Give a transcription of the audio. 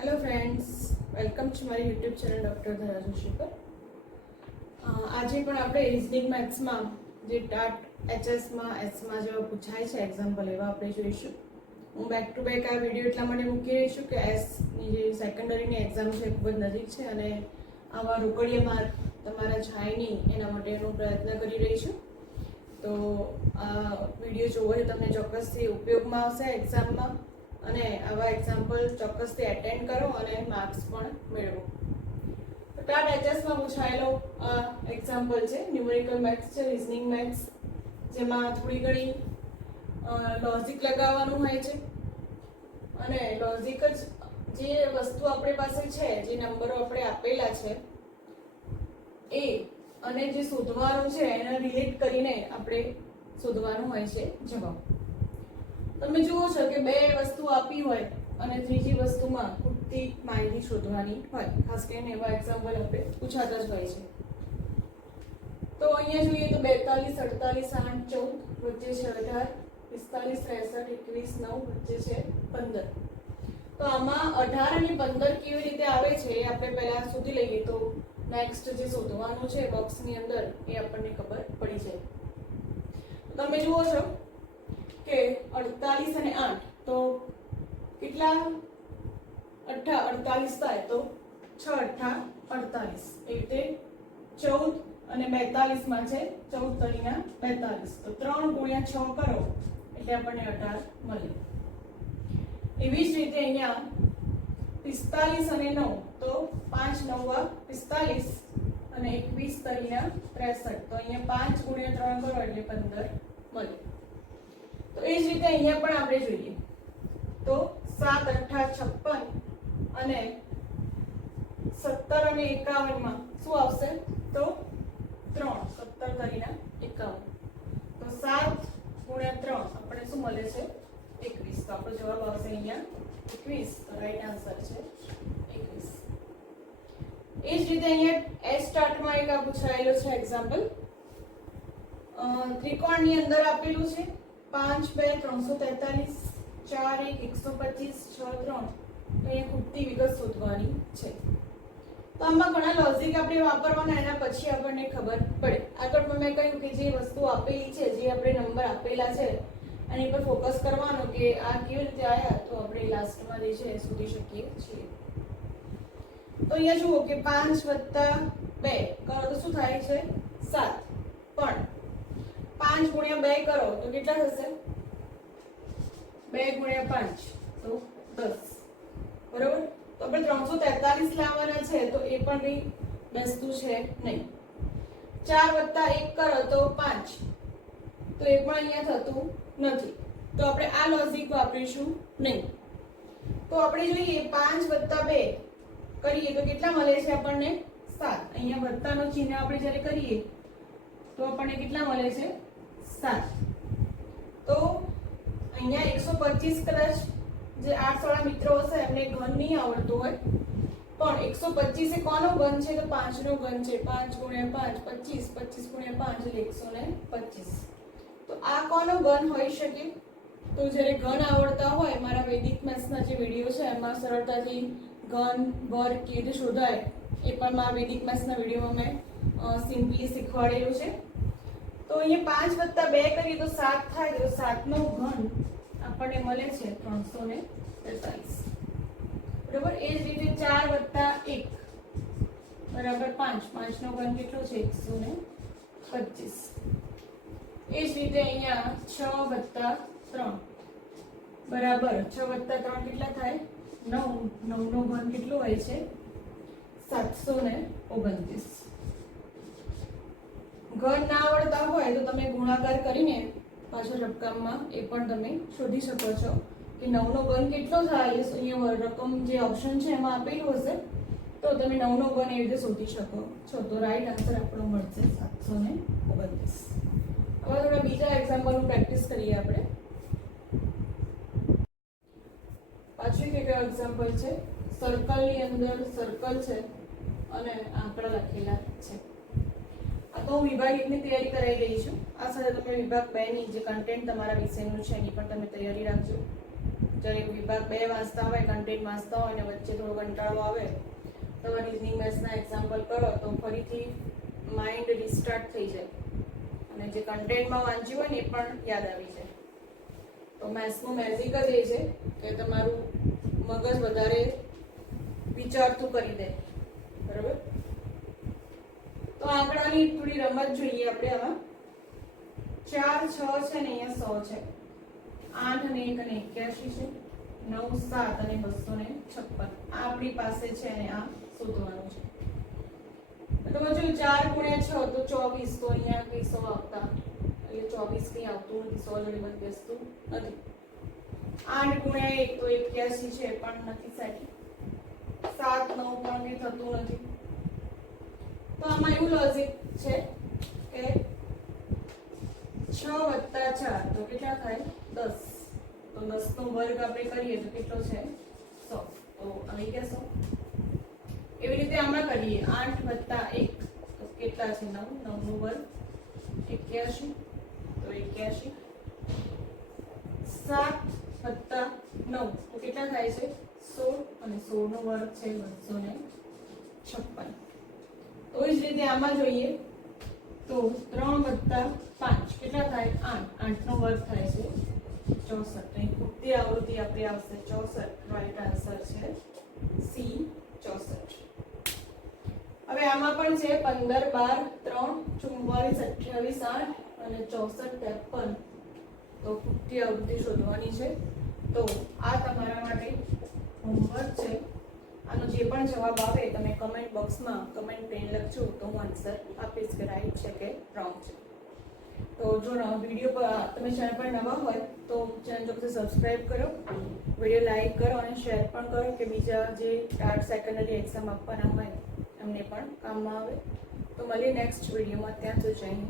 Hello friends, welcome to મારી YouTube channel doctor ધરા જોશી પર. આજે પણ આપણે રિઝનિંગ મેથ્સમાં જે ટાટ એચએસમાં એસમાં જેવા પૂછાય છે એક્ઝામ્પલ એવા આપણે જોઈશું. હું બેક ટુ બેક આ વિડીયો એટલા માટે મૂકી રહી છું કે એસની જે સેકન્ડરીની એક્ઝામ છે ખૂબ જ નજીક છે અને આવા રોકડીયા માર્ક તમારા જાય નહીં એના માટેનો પ્રયત્ન કરી રહી છું. તો આ વિડીયો જોવો એ તમને ચોક્કસથી ઉપયોગમાં આવશે એક્ઝામમાં અને આવા એક્ઝામ્પલ ચોક્કસથી એટેન્ડ કરો અને માર્ક્સ પણ મેળવો. તો ટાટ એચએસમાં પૂછાયેલો એક્ઝામ્પલ છે, ન્યુમેરિકલ મેથ્સ છે, રિઝનિંગ મેથ્સ, જેમાં થોડી ઘણી લોજિક લગાવવાનું હોય છે અને લોજિક જ જે વસ્તુ આપણી પાસે છે, જે નંબરો આપણે આપેલા છે એ અને જે શોધવાનું છે એને રિલેટ કરીને આપણે શોધવાનું હોય છે જવાબ. તમે જુઓ છો કે બે વસ્તુ આપી હોય અને ત્રીજી વસ્તુમાં ખૂટતી માહિતી શોધવાની હોય, ખાસ કરીને એવા એક્ઝામ્પલ આપણે પૂછાતા જ હોય છે. તો અહીંયા જોઈએ તો 42, 48, 8, 14 વચ્ચે છે 18, 45, 63, 21, 9 વચ્ચે છે 15. તો આમાં 18 અને 15 કેવી રીતે આવે છે એ આપણે પહેલા શોધી લઈએ તો નેક્સ્ટ જે શોધવાનું છે બોક્સની અંદર એ આપણને ખબર પડી જાય. તમે જુઓ છો કે 48 અને 8 તો કેટલા 48 થાય તો 6 8 48. એ રીતે 14 અને 42 માં છે 14 તરીના 42. તો 3 ગુણ્યા 6 કરો એટલે આપણને 18 મળે. એવી જ રીતે અહીંયા 45 અને 9 તો 5 9 45 અને 21 તરીના 63. તો અહીંયા 5 ગુણ્યા 3 કરો એટલે 15 મળે. તો એ જ રીતે અહીંયા પણ આપણે જોઈએ તો 7 8 56 અને 17 અને 51 માં શું આવશે તો 3 17 તરીના 51. તો 7 ગુણ્યા 3 આપણે શું મળે છે 21. તો આપણો જવાબ આવશે અહીંયા 21. તો રાઈટ આન્સર છે 21. એ જ રીતે અહીંયા એસ સ્ટાર્ટમાં એક આ પૂછાયેલો છે એક્ઝામ્પલ. ત્રિકોણની અંદર આપેલું છે 5 2 343, 4 1 125, 6 3. તો અહીંયા ખૂટતી વિગત શોધવાની છે. તો આમાં ઘણા લોજિક આપણે વાપરવાના, એના પછી આપણને ખબર પડે. આગળ મેં કહ્યું કે જે વસ્તુ આપેલી છે, જે આપણે નંબર આપેલા છે એની પર ફોકસ કરવાનો કે આ કેવી રીતે આવ્યા તો આપણે લાસ્ટમાં જે છે શોધી શકીએ છીએ. તો અહીંયા જુઓ કે 5 + 2 કરો તો શું થાય છે 7. પણ 5 ગુણ્યા 2 કરો તો કેટલા થશે 2 ગુણ્યા 5 તો 10. બરોબર. તો આપણે 343 લાવવાના છે તો એ પણ કઈ બેસતું છે નહીં. 4 + 1 કરો તો 5. તો એ પણ અહીંયા થતું નથી. તો આપણે આ લોજિક વાપરીશું નહીં. તો આપણે જોઈએ 5 + 2 કરીએ તો કેટલા મળે છે આપણને 7. અહીંયા વત્તાનો ચિહ્ન આપણે જ્યારે કરીએ તો આપણને કેટલા મળે છે 7. તો અહીંયા 125 કદાચ જે 8 વાળા મિત્રો હશે એમને ઘન નહીં આવડતું હોય, પણ 125 એ કોનો ઘન છે તો 5 નો ઘન છે. 5 ગુણ્યા 5 25, 25 ગુણ્યા 5 એટલે 125. તો આ કોનો ઘન હોઈ શકે તો જ્યારે ઘન આવડતા હોય, મારા વૈદિક મેથ્સના જે વિડીયો છે એમાં સરળતાથી ઘન વર્ગ કેવી રીતે શોધાય એ પણ મારા વૈદિક મેથ્સના વિડીયોમાં મેં સિમ્પલી શીખવાડેલું છે. તો અહીંયા 5 + 2 કરીએ તો 7 થાય. તો 7 નો ઘન આપણને મળે છે 343. બરોબર. એ જ રીતે 4 + 1 બરાબર 5. 5 નો ઘન કેટલો છે 125. એ જ રીતે અહીંયા 6 + 3 બરાબર 6 + 3 કેટલા થાય 9. 9 નો ઘન કેટલો હોય છે 729. ઘન ના આવડતા હોય તો તમે ગુણાકાર કરીને પાછળ રકમમાં એ પણ તમે શોધી શકો છો કે 9 નો ઘન કેટલો થાય. અહીંયા રકમ જે ઓપ્શન છે એમાં આપેલું હશે તો તમે 9 નો ઘન એવી રીતે શોધી શકો છો. તો રાઈટ આન્સર આપણો મળશે 729. હવે થોડા બીજા એક્ઝામ્પલનું પ્રેક્ટિસ કરીએ આપણે. પાછું એક એક્ઝામ્પલ છે. સર્કલની અંદર સર્કલ છે અને આંકડા લખેલા છે. આ તો હું વિભાગ 1 ની તૈયારી કરાવી રહી છું. આ સાથે તમે વિભાગ 2 ની જે કન્ટેન્ટ તમારા વિષયનું છે એની પણ તમે તૈયારી રાખજો. જ્યારે વિભાગ 2 વાંચતા હોય, કન્ટેન્ટ વાંચતા હોય અને વચ્ચે થોડો કંટાળો આવે તો રીઝનિંગ મેથ્સના એક્ઝામ્પલ કરો તો ફરીથી માઇન્ડ રિસ્ટાર્ટ થઈ જાય અને જે કન્ટેન્ટમાં વાંચ્યું હોય ને એ પણ યાદ આવી જાય. તો મેથ્સનું મેજિક જ એ છે કે તમારું મગજ વધારે વિચારતું કરી દે. બરાબર? તો આંકડાની થોડી રમત જોઈએ આપણે આમાં. 4 6 છે ને અહીંયા 100 છે, 8 અને 1 અને 81 છે, 9 7 અને 256 આ આપણી પાસે છે અને આ શોધવાનું છે. તો જો 4 ગુણ્યા 6 તો 24, તો અહીંયા કઈ 100 આવતા એટલે 24 કઈ આવતું નથી, 100 જોડે બંધ બેસતું નથી. 8 ગુણ્યા 1 તો 81 છે પણ નથી સેટ. 7 9 પણ કઈ થતું નથી. તો આમાં એવું લોજિક છે કે 6 + 4 તો કેટલા થાય? 10. તો 10 નો વર્ગ આપણે કરીએ તો કેટલો છે? 100. તો આવી ગયા 100. એવી રીતે આમાં કરીએ 8 + 1 તો કેટલા છે? 9. 9 નો વર્ગ 81 તો 81. 7 + 9 તો કેટલા થાય છે? 16 અને 16 નો વર્ગ છે 256. તો એ જ રીતે આમાં જોઈએ તો 3 + 5 કેટલા થાય? 8. 8 નો વર્ગ થાય છે 64. અહીં ખૂટતી આવૃત્તિ આપણી આવશે 64. રાઈટ આન્સર છે સી 64. હવે આમાં પણ છે 15 12 3 44 28 8 અને 64 53. તો ખૂટતી આવૃત્તિ શોધવાની છે. તો આ તમારા માટે હોમવર્ક છે. આનો જે પણ જવાબ આવે તમે કમેન્ટ બોક્સમાં કમેન્ટ કરીને લખજો તો હું આન્સર આપીશ કે રાઈટ છે કે રોંગ છે. તો જો વિડીયો પર તમે ચેનલ પર નવા હોય તો ચેનલ ચોક્કસ સબસ્ક્રાઇબ કરો, વિડીયો લાઈક કરો અને શેર પણ કરો કે બીજા જે ટાટ સેકન્ડરી એક્ઝામ આપવાના હોય એમને પણ કામમાં આવે. તો મળીએ નેક્સ્ટ વિડીયોમાં. ત્યાં સુધી જય હિન્દ.